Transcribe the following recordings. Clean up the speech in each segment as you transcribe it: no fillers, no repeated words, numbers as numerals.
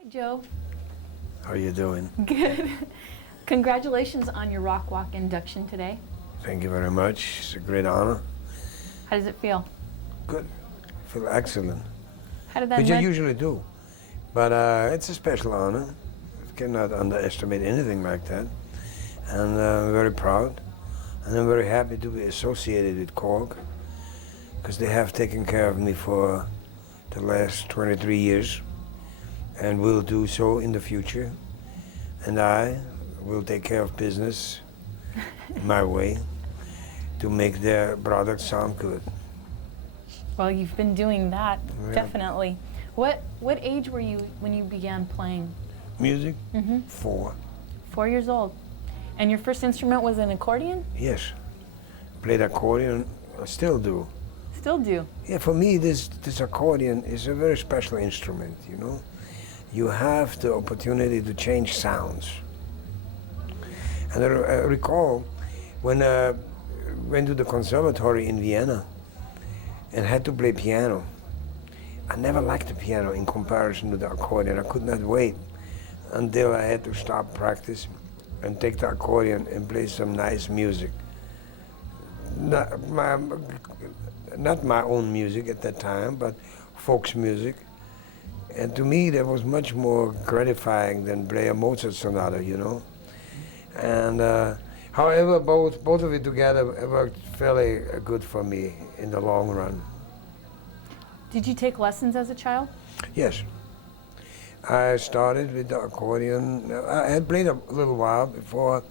Hi, Joe. How are you doing? Good. Congratulations on your Rockwalk induction today. Thank you very much. It's a great honor. How does it feel? Good. I feel excellent. How did that Which I usually do. But it's a special honor. I cannot underestimate anything like that. And I'm very proud. And I'm very happy to be associated with Cork, because they have taken care of me for the last 23 years and will do so in the future. And I will take care of business my way to make their product sound good. Well, you've been doing that, Yeah. definitely. What age were you when you began playing? Music? 4. 4 years old. And your first instrument was an accordion? Yes. Played accordion, I still do. Still do. Yeah, for me, this accordion is a very special instrument, you know. You have the opportunity to change sounds. And I recall when I went to the conservatory in Vienna and had to play piano. I never liked the piano in comparison to the accordion. I could not wait until I had to stop practice and take the accordion and play some nice music. Not my own music at that time, but folks music. And to me, that was much more gratifying than play a Mozart sonata, you know. And however, both of it together worked fairly good for me in the long run. Did you take lessons as a child? Yes. I started with the accordion. I had played a little while before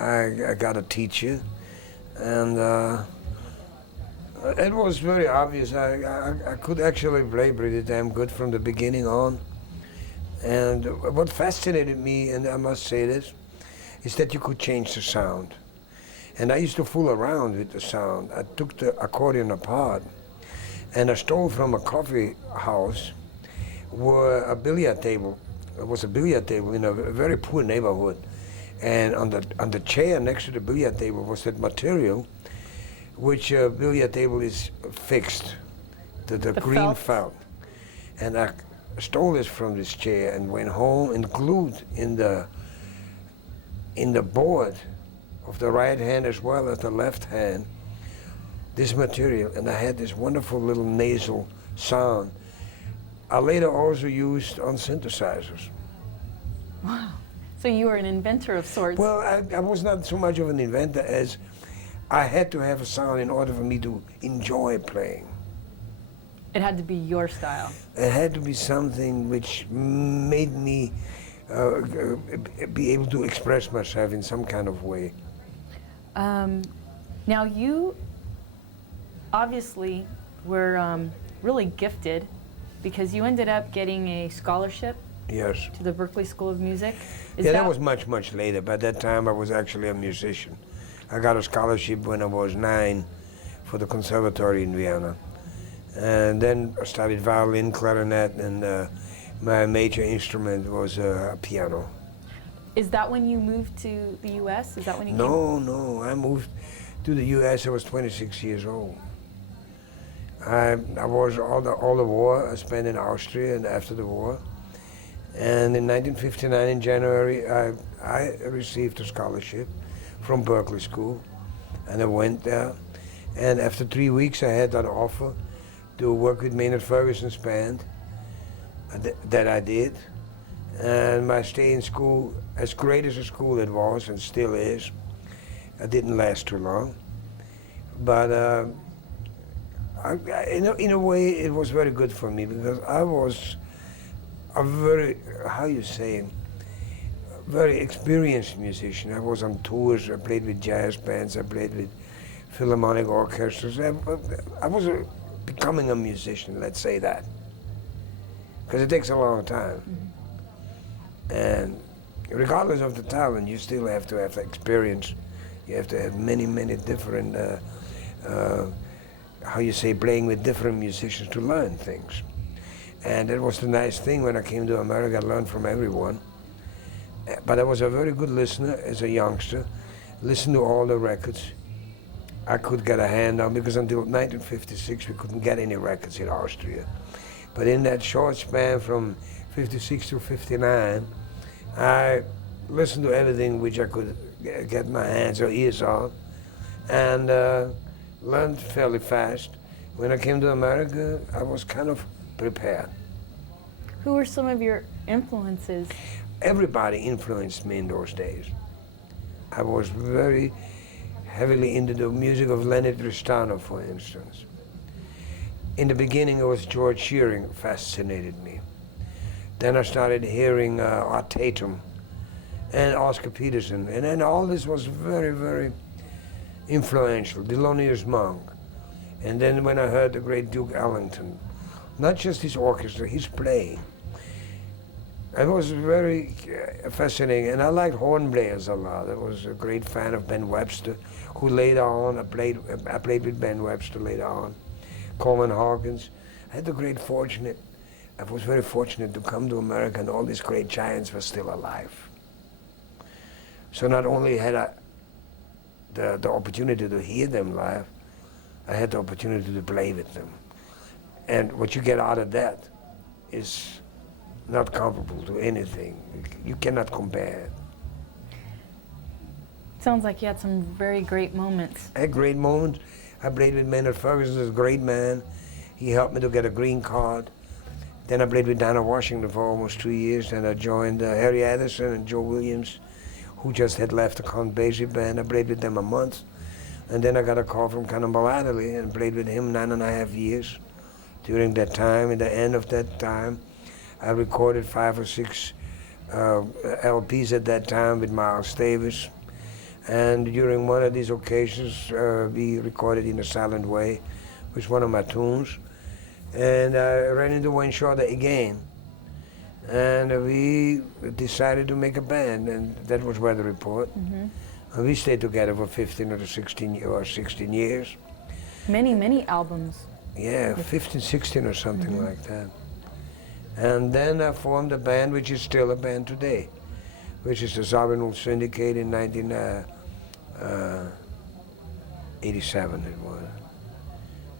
I got a teacher, and it was very obvious. I could actually play pretty damn good from the beginning on. And what fascinated me, and I must say this, is that you could change the sound. And I used to fool around with the sound. I took the accordion apart, and I stole from a coffee house where a billiard table. It was a billiard table in a very poor neighborhood. And on the chair next to the billiard table was that material, which a billiard table is fixed, the green felt. And I stole this from this chair and went home and glued in the board of the right hand as well as the left hand this material, and I had this wonderful little nasal sound. I later also used on synthesizers. Wow. So you were an inventor of sorts. Well, I was not so much of an inventor as I had to have a sound in order for me to enjoy playing. It had to be your style. It had to be something which made me be able to express myself in some kind of way. Now you obviously were really gifted because you ended up getting a scholarship. Yes. To the Berklee School of Music. That was much later. By that time I was actually a musician. I got a scholarship when I was 9 for the conservatory in Vienna. And then I studied violin, clarinet, and my major instrument was piano. Is that when you moved to the U.S.? Is that when you No. I moved to the U.S. I was 26 years old. I was all the war I spent in Austria and after the war. And in 1959, in January, I received a scholarship from Berklee School, and I went there. And after 3 weeks, I had an offer to work with Maynard Ferguson's band. That I did. And my stay in school, as great as a school it was and still is, it didn't last too long. But in a way, it was very good for me because I was a very, very experienced musician. I was on tours, I played with jazz bands, I played with philharmonic orchestras. I was becoming a musician, let's say that. Because it takes a long time. And regardless of the talent, you still have to have the experience. You have to have many different, playing with different musicians to learn things. And that was the nice thing when I came to America. I learned from everyone. But I was a very good listener as a youngster. Listened to all the records I could get a hand on, because until 1956 we couldn't get any records in Austria. But in that short span from 56 to 59, I listened to everything which I could get my hands or ears on, and learned fairly fast. When I came to America, I was kind of prepared. Who were some of your influences? Everybody influenced me in those days. I was very heavily into the music of Lenny Dodge, for instance. In the beginning, it was George Shearing fascinated me. Then I started hearing Art Tatum and Oscar Peterson, and then all this was very, very influential. Thelonious Monk. And then when I heard the great Duke Ellington, not just his orchestra, his playing, it was very fascinating. And I liked horn players a lot. I was a great fan of Ben Webster, who later on, I played with Ben Webster later on, Coleman Hawkins. I was very fortunate to come to America, and all these great giants were still alive. So not only had I the opportunity to hear them live, I had the opportunity to play with them. And what you get out of that is not comparable to anything. You cannot compare it. Sounds like you had some very great moments. I had great moments. I played with Maynard Ferguson, a great man. He helped me to get a green card. Then I played with Dinah Washington for almost 2 years. Then I joined Harry Addison and Joe Williams, who just had left the Count Basie band. I played with them a month. And then I got a call from Cannonball Adderley and played with him 9.5 years. During that time, at the end of that time, I recorded 5 or 6 LPs at that time with Miles Davis. And during one of these occasions, we recorded In a Silent Way, which was one of my tunes. And I ran into Wayne Shorter again. And we decided to make a band, and that was Weather Report. Mm-hmm. And we stayed together for 15 or 16 years. Many, many albums. Yeah, 15, 16 or something Mm-hmm. like that. And then I formed a band, which is still a band today, which is the Zawinul Syndicate in 1987 it was.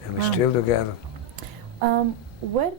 And we're Wow. still together. What